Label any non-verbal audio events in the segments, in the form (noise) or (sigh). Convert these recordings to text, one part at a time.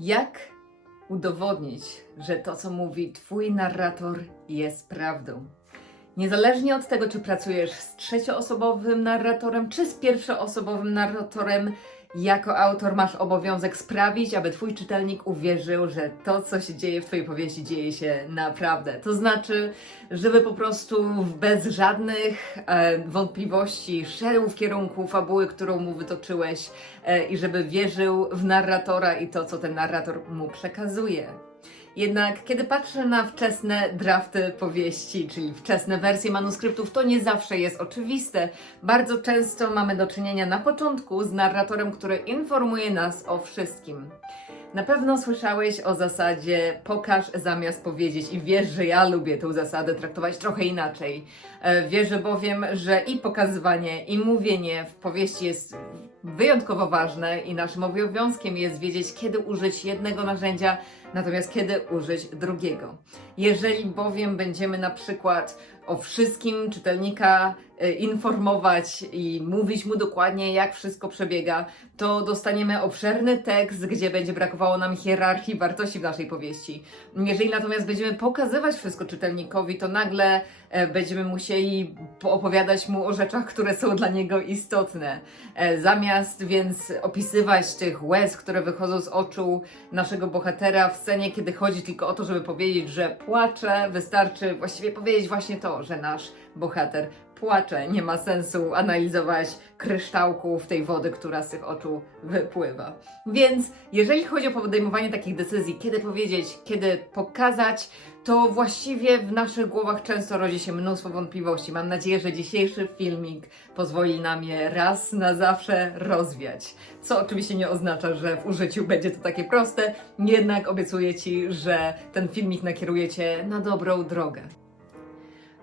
Jak udowodnić, że to, co mówi Twój narrator, jest prawdą? Niezależnie od tego, czy pracujesz z trzecioosobowym narratorem, czy z pierwszoosobowym narratorem, jako autor masz obowiązek sprawić, aby Twój czytelnik uwierzył, że to, co się dzieje w Twojej powieści, dzieje się naprawdę. To znaczy, żeby po prostu bez żadnych e, wątpliwości szedł w kierunku fabuły, którą mu wytoczyłeś e, i żeby wierzył w narratora i to, co ten narrator mu przekazuje. Jednak kiedy patrzę na wczesne drafty powieści, czyli wczesne wersje manuskryptów, to nie zawsze jest oczywiste. Bardzo często mamy do czynienia na początku z narratorem, który informuje nas o wszystkim. Na pewno słyszałeś o zasadzie pokaż zamiast powiedzieć i wiesz, że ja lubię tę zasadę traktować trochę inaczej. E, Wierzę bowiem, że i pokazywanie, i mówienie w powieści jest wyjątkowo ważne i naszym obowiązkiem jest wiedzieć, kiedy użyć jednego narzędzia, natomiast kiedy użyć drugiego. Jeżeli bowiem będziemy na przykład o wszystkim czytelnika e, informować i mówić mu dokładnie, jak wszystko przebiega, to dostaniemy obszerny tekst, gdzie będzie brakowało nam hierarchii wartości w naszej powieści. Jeżeli natomiast będziemy pokazywać wszystko czytelnikowi, to nagle będziemy musieli opowiadać mu o rzeczach, które są dla niego istotne. E, Zamiast więc opisywać tych łez, które wychodzą z oczu naszego bohatera w scenie, kiedy chodzi tylko o to, żeby powiedzieć, że płacze, wystarczy właściwie powiedzieć właśnie to, że nasz bohater płacze. Nie ma sensu analizować kryształków tej wody, która z tych oczu wypływa. Więc jeżeli chodzi o podejmowanie takich decyzji, kiedy powiedzieć, kiedy pokazać, to właściwie w naszych głowach często rodzi się mnóstwo wątpliwości. Mam nadzieję, że dzisiejszy filmik pozwoli nam je raz na zawsze rozwiać. Co oczywiście nie oznacza, że w użyciu będzie to takie proste, jednak obiecuję Ci, że ten filmik nakieruje Cię na dobrą drogę.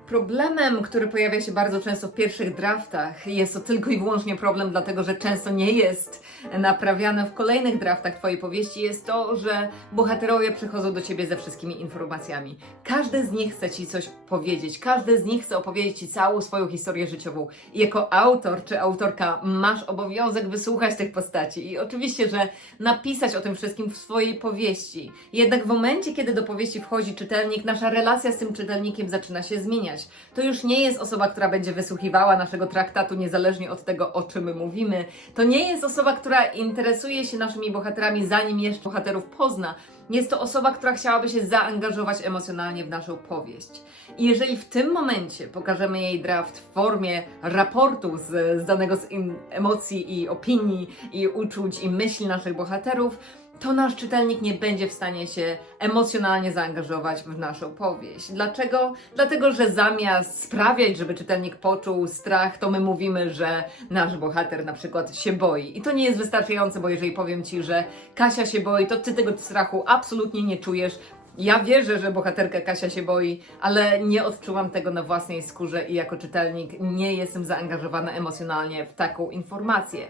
Problemem, który pojawia się bardzo często w pierwszych draftach, jest to tylko i wyłącznie problem, dlatego że często nie jest naprawiane w kolejnych draftach Twojej powieści, jest to, że bohaterowie przychodzą do Ciebie ze wszystkimi informacjami. Każdy z nich chce Ci coś powiedzieć, każdy z nich chce opowiedzieć Ci całą swoją historię życiową. I jako autor czy autorka masz obowiązek wysłuchać tych postaci i oczywiście, że napisać o tym wszystkim w swojej powieści. Jednak w momencie, kiedy do powieści wchodzi czytelnik, nasza relacja z tym czytelnikiem zaczyna się zmieniać. To już nie jest osoba, która będzie wysłuchiwała naszego traktatu niezależnie od tego, o czym my mówimy. To nie jest osoba, która interesuje się naszymi bohaterami, zanim jeszcze bohaterów pozna. Jest to osoba, która chciałaby się zaangażować emocjonalnie w naszą powieść. I jeżeli w tym momencie pokażemy jej draft w formie raportu z, z danego z emocji i opinii i uczuć i myśli naszych bohaterów, to nasz czytelnik nie będzie w stanie się emocjonalnie zaangażować w naszą powieść. Dlaczego? Dlatego, że zamiast sprawiać, żeby czytelnik poczuł strach, to my mówimy, że nasz bohater na przykład się boi. I to nie jest wystarczające, bo jeżeli powiem ci, że Kasia się boi, to ty tego strachu absolutnie nie czujesz. Ja wierzę, że bohaterka Kasia się boi, ale nie odczuwam tego na własnej skórze i jako czytelnik nie jestem zaangażowana emocjonalnie w taką informację.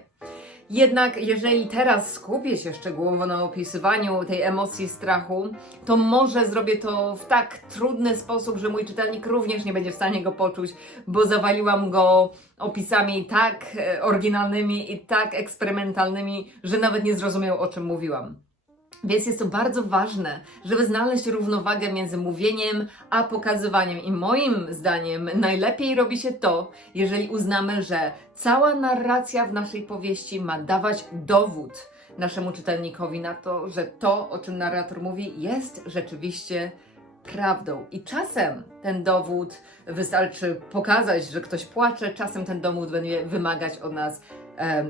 Jednak jeżeli teraz skupię się szczegółowo na opisywaniu tej emocji strachu, to może zrobię to w tak trudny sposób, że mój czytelnik również nie będzie w stanie go poczuć, bo zawaliłam go opisami tak e, oryginalnymi i tak eksperymentalnymi, że nawet nie zrozumiał o czym mówiłam. Więc jest to bardzo ważne, żeby znaleźć równowagę między mówieniem a pokazywaniem. I moim zdaniem najlepiej robi się to, jeżeli uznamy, że cała narracja w naszej powieści ma dawać dowód naszemu czytelnikowi na to, że to, o czym narrator mówi, jest rzeczywiście prawdą. I czasem ten dowód wystarczy pokazać, że ktoś płacze, czasem ten dowód będzie wymagać od nas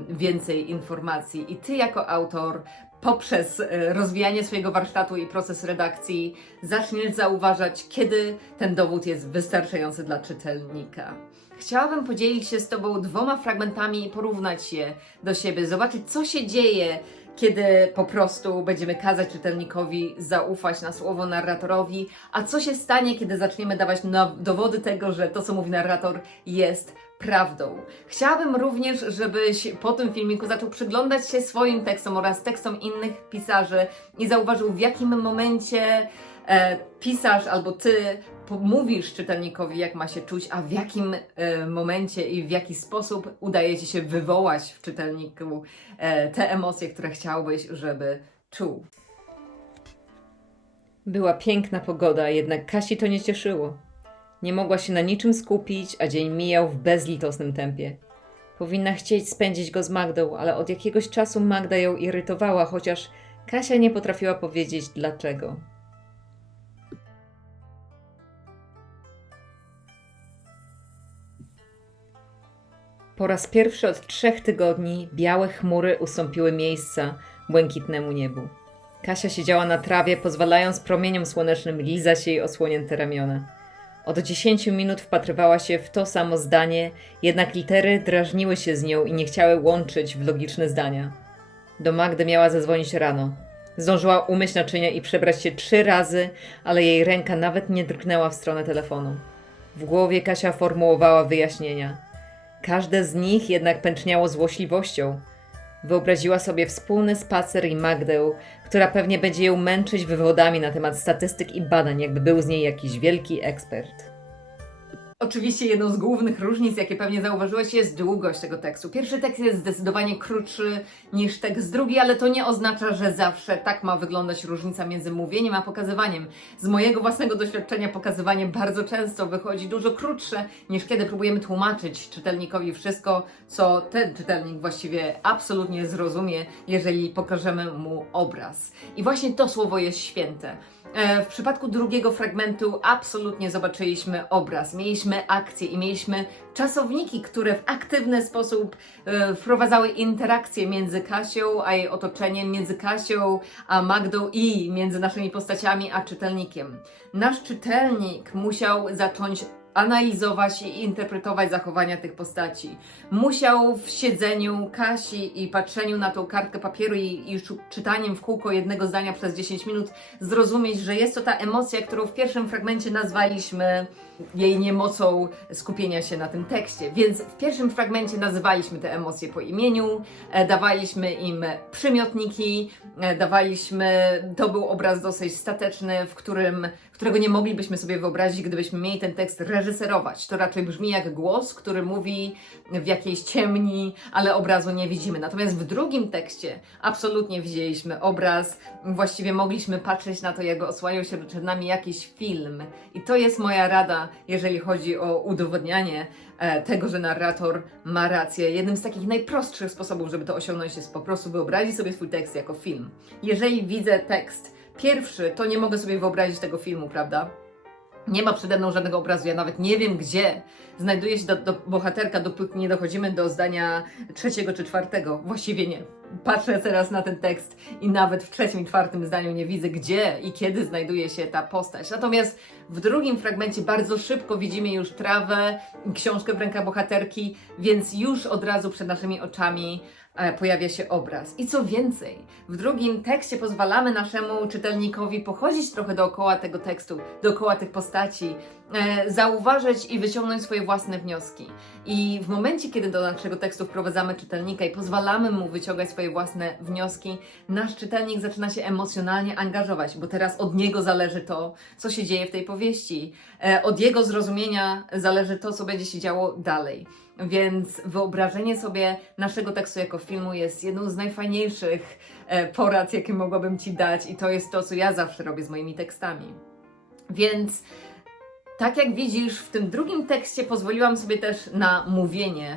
więcej informacji. I ty, jako autor, poprzez e, rozwijanie swojego warsztatu i proces redakcji, zaczniesz zauważać, kiedy ten dowód jest wystarczający dla czytelnika. Chciałabym podzielić się z Tobą dwoma fragmentami i porównać je do siebie, zobaczyć, co się dzieje, kiedy po prostu będziemy kazać czytelnikowi zaufać na słowo narratorowi, a co się stanie, kiedy zaczniemy dawać dowody tego, że to, co mówi narrator, jest prawdą. Chciałabym również, żebyś po tym filmiku zaczął przyglądać się swoim tekstom oraz tekstom innych pisarzy i zauważył, w jakim momencie e, pisarz albo ty mówisz czytelnikowi, jak ma się czuć, a w jakim e, momencie i w jaki sposób udaje ci się wywołać w czytelniku e, te emocje, które chciałbyś, żeby czuł. Była piękna pogoda, jednak Kasi to nie cieszyło. Nie mogła się na niczym skupić, a dzień mijał w bezlitosnym tempie. Powinna chcieć spędzić go z Magdą, ale od jakiegoś czasu Magda ją irytowała, chociaż Kasia nie potrafiła powiedzieć dlaczego. Po raz pierwszy od trzech tygodni białe chmury ustąpiły miejsca błękitnemu niebu. Kasia siedziała na trawie, pozwalając promieniom słonecznym lizać jej osłonięte ramiona. Od dziesięciu minut wpatrywała się w to samo zdanie, jednak litery drażniły się z nią i nie chciały łączyć w logiczne zdania. Do Magdy miała zadzwonić rano. Zdążyła umyć naczynia i przebrać się trzy razy, ale jej ręka nawet nie drgnęła w stronę telefonu. W głowie Kasia formułowała wyjaśnienia. Każde z nich jednak pęczniało złośliwością. Wyobraziła sobie wspólny spacer i Magdę, która pewnie będzie ją męczyć wywodami na temat statystyk i badań, jakby był z niej jakiś wielki ekspert. Oczywiście jedną z głównych różnic, jakie pewnie zauważyłeś, jest długość tego tekstu. Pierwszy tekst jest zdecydowanie krótszy niż tekst drugi, ale to nie oznacza, że zawsze tak ma wyglądać różnica między mówieniem a pokazywaniem. Z mojego własnego doświadczenia pokazywanie bardzo często wychodzi dużo krótsze niż kiedy próbujemy tłumaczyć czytelnikowi wszystko, co ten czytelnik właściwie absolutnie zrozumie, jeżeli pokażemy mu obraz. I właśnie to słowo jest święte. E, W przypadku drugiego fragmentu absolutnie zobaczyliśmy obraz, mieliśmy akcję i mieliśmy czasowniki, które w aktywny sposób e, wprowadzały interakcję między Kasią a jej otoczeniem, między Kasią a Magdą i między naszymi postaciami a czytelnikiem. Nasz czytelnik musiał zacząć analizować i interpretować zachowania tych postaci. Musiał w siedzeniu Kasi i patrzeniu na tą kartkę papieru i, i czytaniem w kółko jednego zdania przez 10 minut zrozumieć, że jest to ta emocja, którą w pierwszym fragmencie nazwaliśmy jej niemocą skupienia się na tym tekście. Więc w pierwszym fragmencie nazywaliśmy te emocje po imieniu, e, dawaliśmy im przymiotniki, e, dawaliśmy, to był obraz dosyć stateczny, w którym, którego nie moglibyśmy sobie wyobrazić, gdybyśmy mieli ten tekst reżyserować. To raczej brzmi jak głos, który mówi w jakiejś ciemni, ale obrazu nie widzimy. Natomiast w drugim tekście absolutnie widzieliśmy obraz, właściwie mogliśmy patrzeć na to, jak osłaniał się przed nami jakiś film. I to jest moja rada, jeżeli chodzi o udowodnianie e, tego, że narrator ma rację. Jednym z takich najprostszych sposobów, żeby to osiągnąć, jest po prostu wyobrazić sobie swój tekst jako film. Jeżeli widzę tekst pierwszy, to nie mogę sobie wyobrazić tego filmu, prawda? Nie ma przede mną żadnego obrazu, ja nawet nie wiem gdzie znajduje się do, do bohaterka, dopóki nie dochodzimy do zdania trzeciego czy czwartego. Właściwie nie. Patrzę teraz na ten tekst i nawet w trzecim i czwartym zdaniu nie widzę, gdzie i kiedy znajduje się ta postać. Natomiast w drugim fragmencie bardzo szybko widzimy już trawę, książkę w rękach bohaterki, więc już od razu przed naszymi oczami pojawia się obraz. I co więcej, w drugim tekście pozwalamy naszemu czytelnikowi pochodzić trochę dookoła tego tekstu, dookoła tych postaci, e, zauważyć i wyciągnąć swoje własne wnioski. I w momencie, kiedy do naszego tekstu wprowadzamy czytelnika i pozwalamy mu wyciągać swoje własne wnioski, nasz czytelnik zaczyna się emocjonalnie angażować, bo teraz od niego zależy to, co się dzieje w tej powieści. E, od jego zrozumienia zależy to, co będzie się działo dalej. Więc wyobrażenie sobie naszego tekstu jako filmu jest jedną z najfajniejszych e, porad, jakie mogłabym Ci dać, i to jest to, co ja zawsze robię z moimi tekstami. Więc tak jak widzisz, w tym drugim tekście pozwoliłam sobie też na mówienie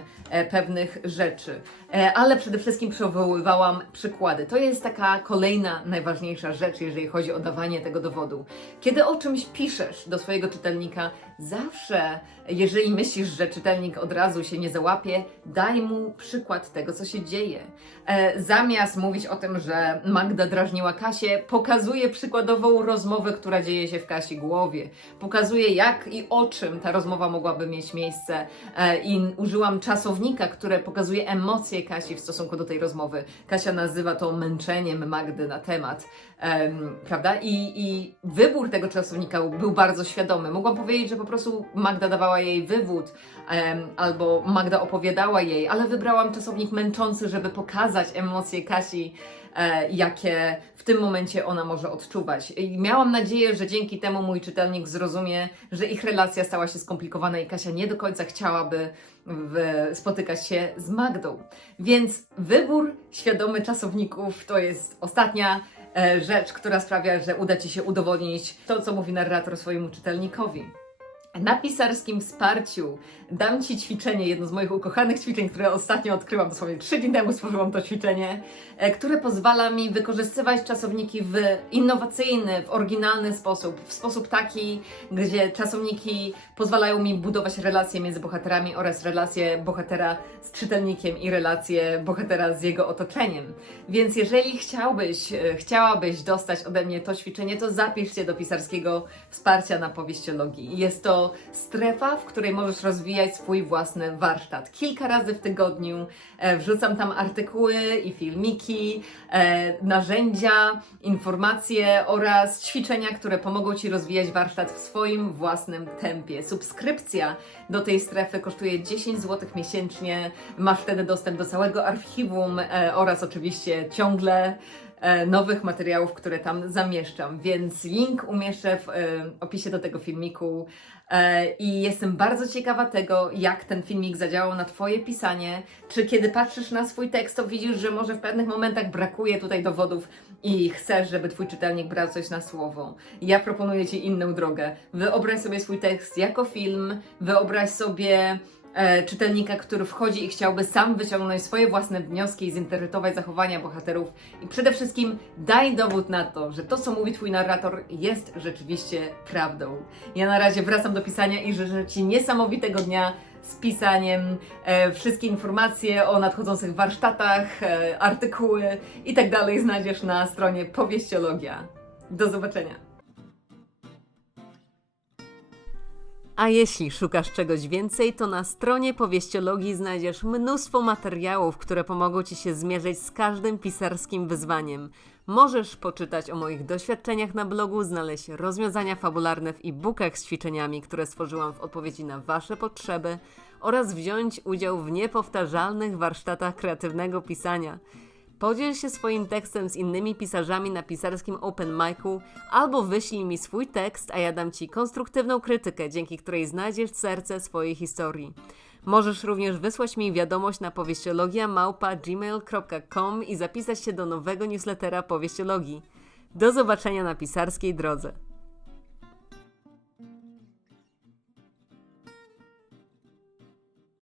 pewnych rzeczy, e, ale przede wszystkim przywoływałam przykłady. To jest taka kolejna najważniejsza rzecz, jeżeli chodzi o dawanie tego dowodu. Kiedy o czymś piszesz do swojego czytelnika, zawsze, jeżeli myślisz, że czytelnik od razu się nie załapie, daj mu przykład tego, co się dzieje. E, zamiast mówić o tym, że Magda drażniła Kasię, pokazuje przykładową rozmowę, która dzieje się w Kasi głowie. Pokazuje, jak i o czym ta rozmowa mogłaby mieć miejsce. E, I użyłam które pokazuje emocje Kasi w stosunku do tej rozmowy. Kasia nazywa to męczeniem Magdy na temat. Em, prawda? I, I wybór tego czasownika był bardzo świadomy. Mogłam powiedzieć, że po prostu Magda dawała jej wywód, albo Magda opowiadała jej, ale wybrałam czasownik męczący, żeby pokazać emocje Kasi, jakie w tym momencie ona może odczuwać. I miałam nadzieję, że dzięki temu mój czytelnik zrozumie, że ich relacja stała się skomplikowana i Kasia nie do końca chciałaby spotykać się z Magdą. Więc wybór świadomy czasowników to jest ostatnia e, rzecz, która sprawia, że uda Ci się udowodnić to, co mówi narrator swojemu czytelnikowi. Na pisarskim wsparciu dam Ci ćwiczenie, jedno z moich ukochanych ćwiczeń, które ostatnio odkryłam, dosłownie 3 dni temu (laughs) stworzyłam to ćwiczenie, e, które pozwala mi wykorzystywać czasowniki w innowacyjny, w oryginalny sposób, w sposób taki, gdzie czasowniki pozwalają mi budować relacje między bohaterami oraz relacje bohatera z czytelnikiem i relacje bohatera z jego otoczeniem. Więc jeżeli chciałbyś, e, chciałabyś dostać ode mnie to ćwiczenie, to zapisz się do pisarskiego wsparcia na powieściologii. Jest to strefa, w której możesz rozwijać swój własny warsztat. Kilka razy w tygodniu e, wrzucam tam artykuły i filmiki, e, narzędzia, informacje oraz ćwiczenia, które pomogą Ci rozwijać warsztat w swoim własnym tempie. Subskrypcja do tej strefy kosztuje 10 zł miesięcznie. Masz wtedy dostęp do całego archiwum e, oraz oczywiście ciągle nowych materiałów, które tam zamieszczam, więc link umieszczę w e, opisie do tego filmiku. E, I jestem bardzo ciekawa tego, jak ten filmik zadziałał na Twoje pisanie. Czy kiedy patrzysz na swój tekst, to widzisz, że może w pewnych momentach brakuje tutaj dowodów i chcesz, żeby Twój czytelnik brał coś na słowo. Ja proponuję Ci inną drogę. Wyobraź sobie swój tekst jako film, wyobraź sobie e, czytelnika, który wchodzi i chciałby sam wyciągnąć swoje własne wnioski i zinterpretować zachowania bohaterów. I przede wszystkim daj dowód na to, że to, co mówi Twój narrator, jest rzeczywiście prawdą. Ja na razie wracam do pisania i życzę Ci niesamowitego dnia z pisaniem. E, wszystkie informacje o nadchodzących warsztatach, e, artykuły i tak dalej znajdziesz na stronie Powieściologia. Do zobaczenia. A jeśli szukasz czegoś więcej, to na stronie powieściologii znajdziesz mnóstwo materiałów, które pomogą Ci się zmierzyć z każdym pisarskim wyzwaniem. Możesz poczytać o moich doświadczeniach na blogu, znaleźć rozwiązania fabularne w e-bookach z ćwiczeniami, które stworzyłam w odpowiedzi na Wasze potrzeby oraz wziąć udział w niepowtarzalnych warsztatach kreatywnego pisania. Podziel się swoim tekstem z innymi pisarzami na pisarskim open micu albo wyślij mi swój tekst, a ja dam Ci konstruktywną krytykę, dzięki której znajdziesz serce swojej historii. Możesz również wysłać mi wiadomość na powieściologia.gmail.com i zapisać się do nowego newslettera Powieściologii. Do zobaczenia na pisarskiej drodze.